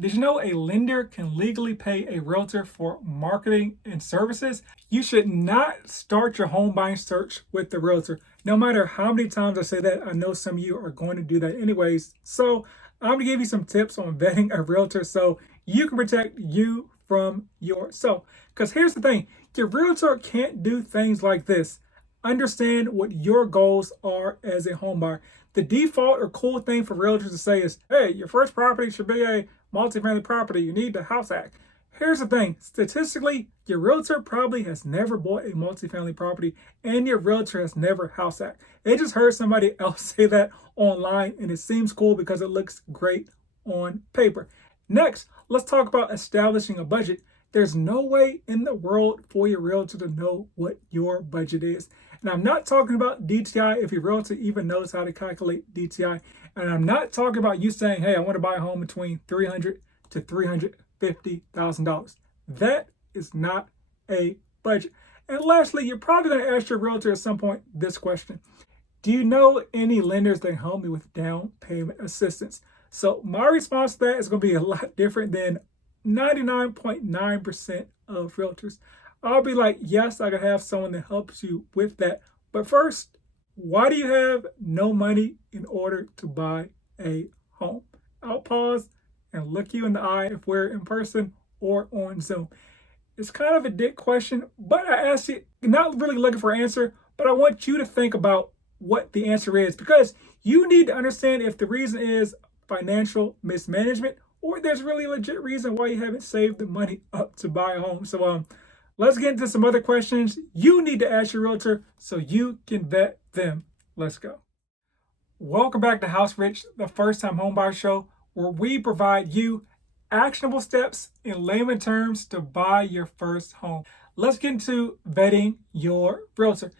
Did you know a lender can legally pay a realtor for marketing and services? You should not start your home buying search with the realtor. No matter how many times I say that, I know some of you are going to do that anyways. So I'm going to give you some tips on vetting a realtor so you can protect you from yourself. Because here's the thing, your realtor can't do things like this. Understand what your goals are as a home buyer. The default or cool thing for realtors to say is, hey, your first property should be a multifamily property. You need the House Act. Here's the thing, statistically, your realtor probably has never bought a multifamily property and your realtor has never House Act. They just heard somebody else say that online and it seems cool because it looks great on paper. Next, let's talk about establishing a budget. There's no way in the world for your realtor to know what your budget is. And I'm not talking about DTI if your realtor even knows how to calculate DTI. And I'm not talking about you saying, hey, I want to buy a home between $300,000 to $350,000. That is not a budget. And lastly, you're probably going to ask your realtor at some point this question. Do you know any lenders that help me with down payment assistance? So my response to that is going to be a lot different than 99.9% of realtors. I'll be like, yes, I can have someone that helps you with that. But first, why do you have no money in order to buy a home? I'll pause and look you in the eye if we're in person or on Zoom. It's kind of a dick question, but I asked you, not really looking for an answer, but I want you to think about what the answer is because you need to understand if the reason is financial mismanagement or there's really a legit reason why you haven't saved the money up to buy a home. So let's get into some other questions you need to ask your realtor so you can vet them. Let's go. Welcome back to House Rich, the first time homebuyer show, where we provide you actionable steps in layman terms to buy your first home. Let's get into vetting your realtor.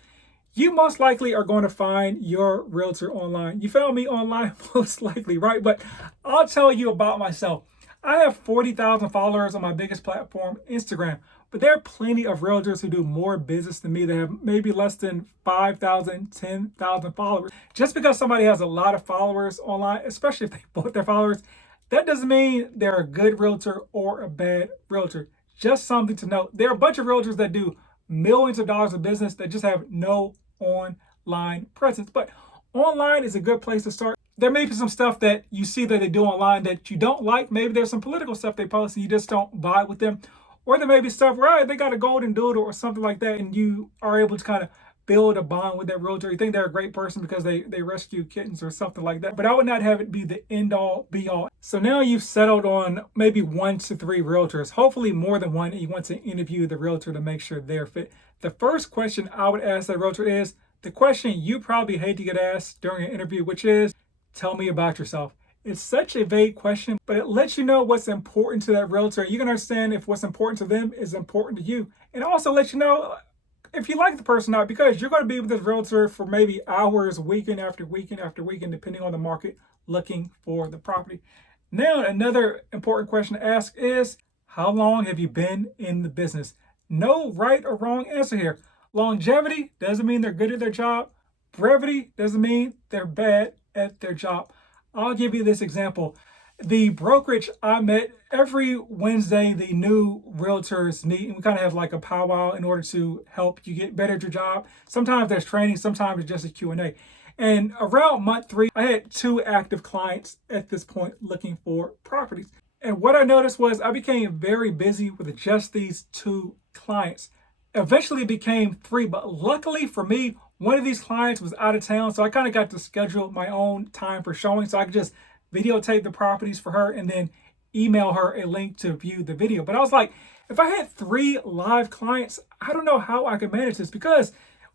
You most likely are going to find your realtor online. You found me online most likely, right? But I'll tell you about myself. I have 40,000 followers on my biggest platform, Instagram. But there are plenty of realtors who do more business than me that have maybe less than 5,000, 10,000 followers. Just because somebody has a lot of followers online, especially if they bought their followers, that doesn't mean they're a good realtor or a bad realtor. Just something to note. There are a bunch of realtors that do millions of dollars of business that just have no online presence. But online is a good place to start. There may be some stuff that you see that they do online that you don't like. Maybe there's some political stuff they post and you just don't vibe with them. Or there may be stuff where they got a golden doodle or something like that and you are able to kind of build a bond with that realtor. You think they're a great person because they rescue kittens or something like that. But I would not have it be the end all be all. So now you've settled on maybe 1 to 3 realtors, hopefully more than one, and you want to interview the realtor to make sure they're fit. The first question I would ask that realtor is the question you probably hate to get asked during an interview, which is, tell me about yourself. It's such a vague question, but it lets you know what's important to that realtor. You can understand if what's important to them is important to you. And also lets you know if you like the person or not, because you're going to be with this realtor for maybe hours, weekend after weekend after weekend, depending on the market, looking for the property. Now, another important question to ask is, how long have you been in the business? No right or wrong answer here. Longevity doesn't mean they're good at their job. Brevity doesn't mean they're bad at their job. I'll give you this example. The brokerage I met every Wednesday, the new realtors meet and we kind of have like a powwow in order to help you get better at your job. Sometimes there's training, sometimes it's just a Q&A. And around month 3, I had 2 active clients at this point looking for properties. And what I noticed was I became very busy with just these 2 clients. Eventually it became 3, but luckily for me, one of these clients was out of town, so I kind of got to schedule my own time for showing, so I could just videotape the properties for her and then email her a link to view the video. But I was like, if I had 3 live clients, I don't know how I could manage this, because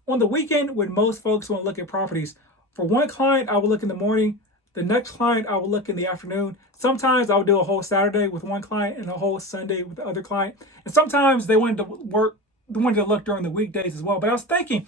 on the weekend, when most folks want to look at properties, for one client, I would look in the morning. The next client, I would look in the afternoon. Sometimes I would do a whole Saturday with one client and a whole Sunday with the other client. And sometimes they wanted to look during the weekdays as well. But I was thinking,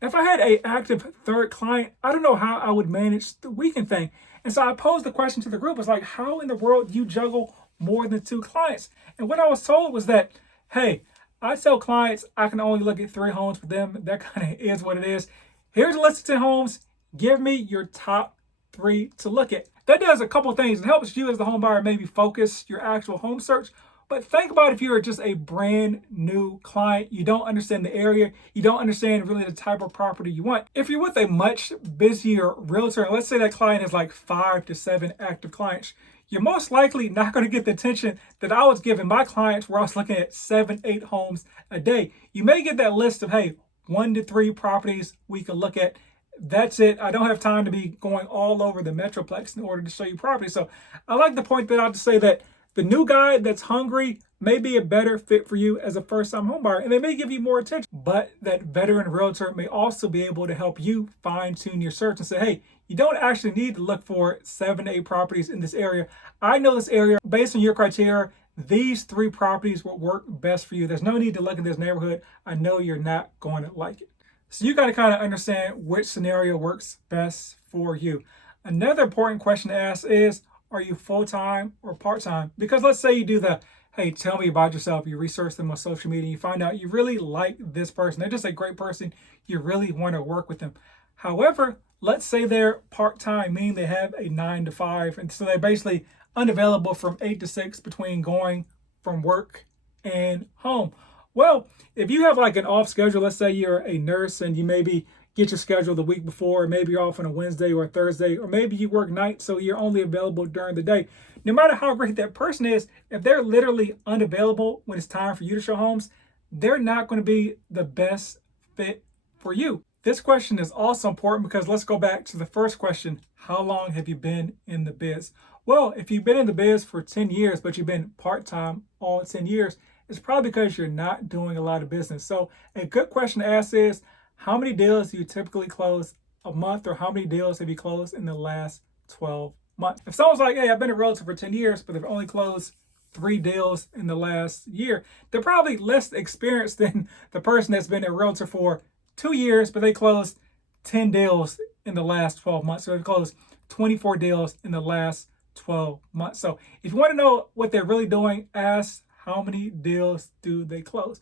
if I had an active third client, I don't know how I would manage the weekend thing. And so I posed the question to the group. It's like, how in the world do you juggle more than 2 clients? And what I was told was that, hey, I tell clients I can only look at 3 homes for them. That kind of is what it is. Here's a list of 10 homes. Give me your top 3 to look at. That does a couple of things. It helps you as the home buyer maybe focus your actual home search. But think about if you're just a brand new client, you don't understand the area, you don't understand really the type of property you want. If you're with a much busier realtor, let's say that client has like 5 to 7 active clients, you're most likely not going to get the attention that I was giving my clients where I was looking at 7, 8 homes a day. You may get that list of, hey, 1 to 3 properties we can look at. That's it. I don't have time to be going all over the Metroplex in order to show you property. So I like to point that out to say that the new guy that's hungry may be a better fit for you as a first-time homebuyer, and they may give you more attention. But that veteran realtor may also be able to help you fine-tune your search and say, hey, you don't actually need to look for 7 to 8 properties in this area. I know this area, based on your criteria, these 3 properties will work best for you. There's no need to look in this neighborhood. I know you're not going to like it. So you got to kind of understand which scenario works best for you. Another important question to ask is, are you full-time or part-time? Because let's say you do the, hey, tell me about yourself. You research them on social media. You find out you really like this person. They're just a great person. You really want to work with them. However, let's say they're part-time, meaning they have a 9 to 5. And so they're basically unavailable from 8 to 6 between going from work and home. Well, if you have like an off schedule, let's say you're a nurse and you maybe get your schedule the week before, or maybe you're off on a Wednesday or a Thursday, or maybe you work nights, so you're only available during the day. No matter how great that person is, if they're literally unavailable when it's time for you to show homes, they're not going to be the best fit for you. This question is also important because let's go back to the first question. How long have you been in the biz? Well, if you've been in the biz for 10 years, but you've been part-time all 10 years, it's probably because you're not doing a lot of business. So a good question to ask is, how many deals do you typically close a month, or how many deals have you closed in the last 12 months? If someone's like, hey, I've been a realtor for 10 years, but they've only closed 3 deals in the last year, they're probably less experienced than the person that's been a realtor for 2 years, but they closed 10 deals in the last 12 months. So they've closed 24 deals in the last 12 months. So if you want to know what they're really doing, ask how many deals do they close.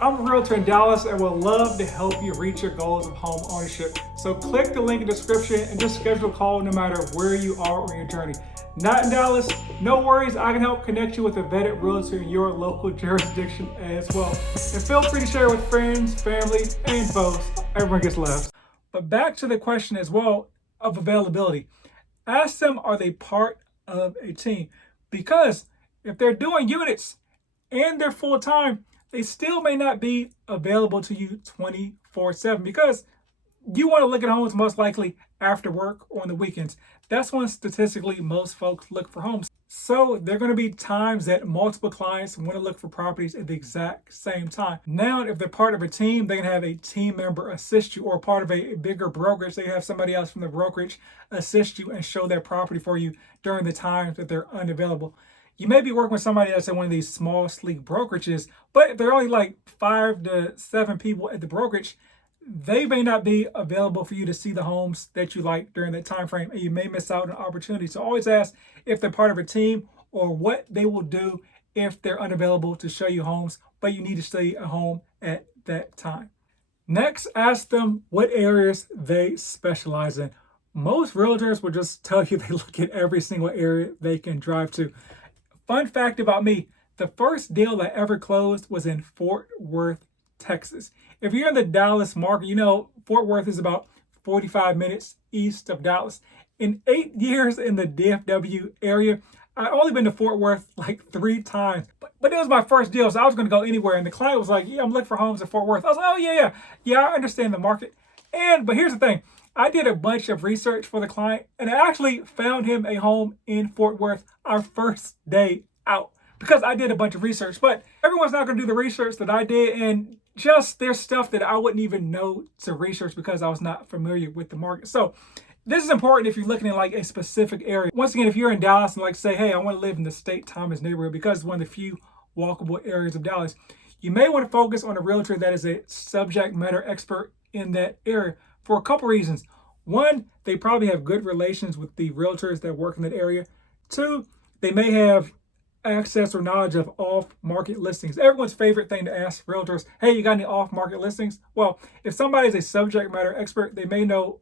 I'm a realtor in Dallas and would love to help you reach your goals of home ownership. So click the link in the description and just schedule a call no matter where you are on your journey. Not in Dallas? No worries, I can help connect you with a vetted realtor in your local jurisdiction as well. And feel free to share with friends, family, and foes. Everyone gets left. But back to the question as well of availability. Ask them, are they part of a team? Because if they're doing units and they're full-time, they still may not be available to you 24/7 because you want to look at homes most likely after work or on the weekends. That's when statistically most folks look for homes. So there are going to be times that multiple clients want to look for properties at the exact same time. Now, if they're part of a team, they can have a team member assist you, or part of a bigger brokerage, they have somebody else from the brokerage assist you and show that property for you during the times that they're unavailable. You may be working with somebody that's in one of these small, sleek brokerages, but if there are only like 5 to 7 people at the brokerage, they may not be available for you to see the homes that you like during that time frame, and you may miss out on opportunities. So always ask if they're part of a team or what they will do if they're unavailable to show you homes, but you need to stay at home at that time. Next, ask them what areas they specialize in. Most realtors will just tell you they look at every single area they can drive to. Fun fact about me, the first deal I ever closed was in Fort Worth, Texas. If you're in the Dallas market, you know Fort Worth is about 45 minutes east of Dallas. In 8 years in the DFW area, I'd only been to Fort Worth like 3 times. But it was my first deal, so I was going to go anywhere. And the client was like, yeah, I'm looking for homes in Fort Worth. I was like, oh, yeah, I understand the market. But here's the thing. I did a bunch of research for the client, and I actually found him a home in Fort Worth our first day out because I did a bunch of research. But everyone's not going to do the research that I did, and just there's stuff that I wouldn't even know to research because I was not familiar with the market. So this is important if you're looking at like a specific area. Once again, if you're in Dallas and like say, hey, I want to live in the State Thomas neighborhood because it's one of the few walkable areas of Dallas, you may want to focus on a realtor that is a subject matter expert in that area for a couple reasons. One, they probably have good relations with the realtors that work in that area. 2, they may have access or knowledge of off-market listings. Everyone's favorite thing to ask realtors, hey, you got any off-market listings? Well, if somebody is a subject matter expert, they may know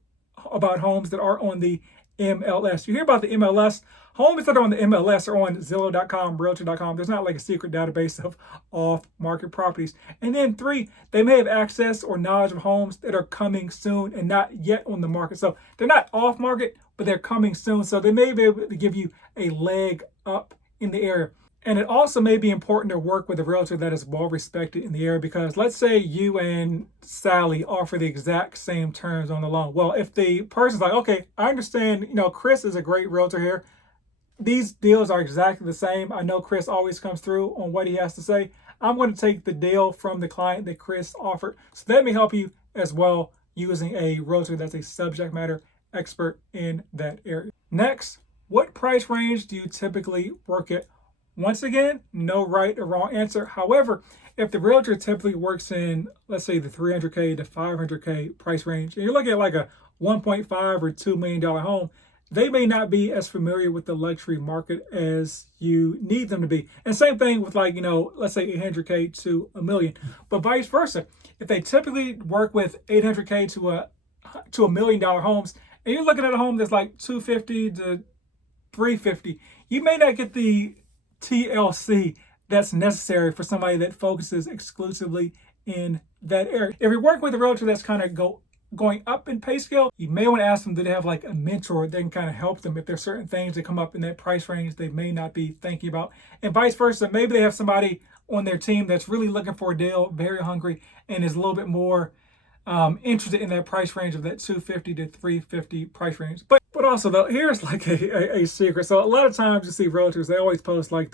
about homes that are on the MLS. You hear about the MLS. Homes that are on the MLS are on Zillow.com, Realtor.com. There's not like a secret database of off-market properties. And then 3, they may have access or knowledge of homes that are coming soon and not yet on the market. So they're not off-market, but they're coming soon. So they may be able to give you a leg up in the area. And it also may be important to work with a realtor that is well respected in the area, because let's say you and Sally offer the exact same terms on the loan. Well, if the person's like, okay, I understand, Chris is a great realtor here. These deals are exactly the same. I know Chris always comes through on what he has to say. I'm going to take the deal from the client that Chris offered. So that may help you as well, using a realtor that's a subject matter expert in that area. Next, what price range do you typically work at? Once again, no right or wrong answer. However, if the realtor typically works in, let's say, the $300K to $500K price range, and you're looking at like a $1.5 or $2 million home, they may not be as familiar with the luxury market as you need them to be. And same thing with let's say $800K to $1 million, but vice versa. If they typically work with $800K to $1 million homes, and you're looking at a home that's like $250 to $350, you may not get the TLC that's necessary for somebody that focuses exclusively in that area. If you're working with a realtor that's kind of going up in pay scale, you may want to ask them, do they have like a mentor that can kind of help them if there's certain things that come up in that price range they may not be thinking about, and vice versa. Maybe they have somebody on their team that's really looking for a deal, very hungry, and is a little bit more interested in that price range of that $250 to $350 price range. But also though, here's like a secret. So a lot of times you see realtors, they always post like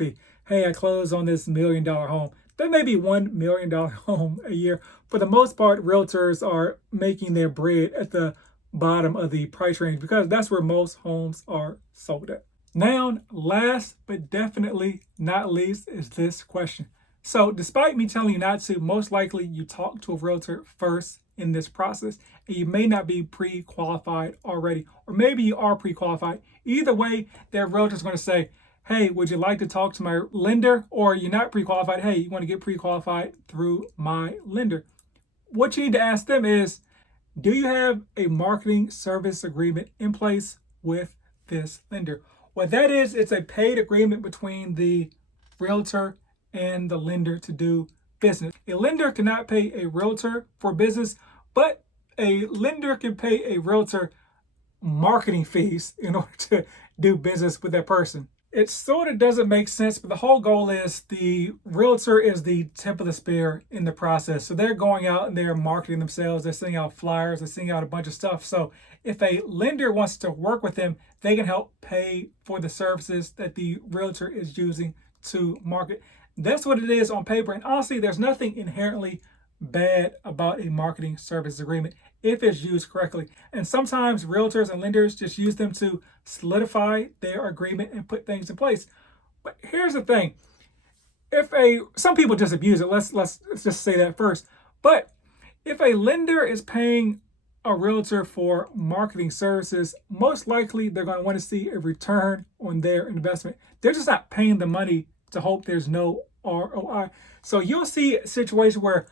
hey, I closed on this $1 million home. That may be $1 million home a year. For the most part, realtors are making their bread at the bottom of the price range because that's where most homes are sold at. Now, last but definitely not least is this question. So despite me telling you not to, most likely you talk to a realtor first in this process, and you may not be pre-qualified already, or maybe you are pre-qualified. Either way, their realtor is going to say, hey, would you like to talk to my lender? Or you're not pre-qualified, hey, you want to get pre-qualified through my lender. What you need to ask them is, do you have a marketing service agreement in place with this lender? What that is, it's a paid agreement between the realtor and the lender to do business. A lender cannot pay a realtor for business, but a lender can pay a realtor marketing fees in order to do business with that person. It sort of doesn't make sense, but the whole goal is the realtor is the tip of the spear in the process. So they're going out and they're marketing themselves. They're sending out flyers. They're sending out a bunch of stuff. So if a lender wants to work with them, they can help pay for the services that the realtor is using to market. That's what it is on paper. And honestly, there's nothing inherently bad about a marketing service agreement if it's used correctly. And sometimes realtors and lenders just use them to solidify their agreement and put things in place. But here's the thing. Some people just abuse it. Let's just say that first. But if a lender is paying a realtor for marketing services, most likely they're going to want to see a return on their investment. They're just not paying the money to hope there's no ROI. So you'll see a situation where,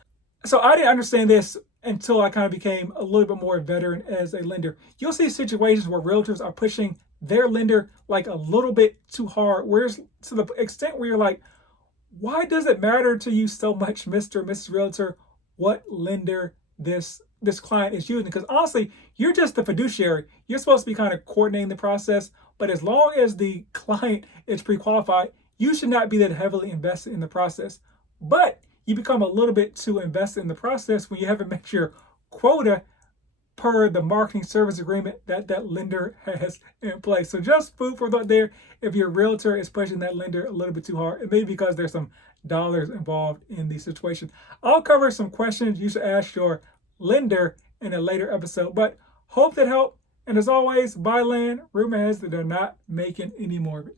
so I didn't understand this until I kind of became a little bit more veteran as a lender. You'll see situations where realtors are pushing their lender like a little bit too hard, whereas to the extent where you're like, why does it matter to you so much, Mr. or Mrs. Realtor, what lender this client is using? Because honestly, you're just the fiduciary. You're supposed to be kind of coordinating the process, but as long as the client is pre-qualified, you should not be that heavily invested in the process. But you become a little bit too invested in the process when you haven't met your quota per the marketing service agreement that lender has in place. So just food for thought there. If your realtor is pushing that lender a little bit too hard, it may be because there's some dollars involved in the situation. I'll cover some questions you should ask your lender in a later episode, but hope that helped. And as always, buy land, rumor has that they're not making any more of it.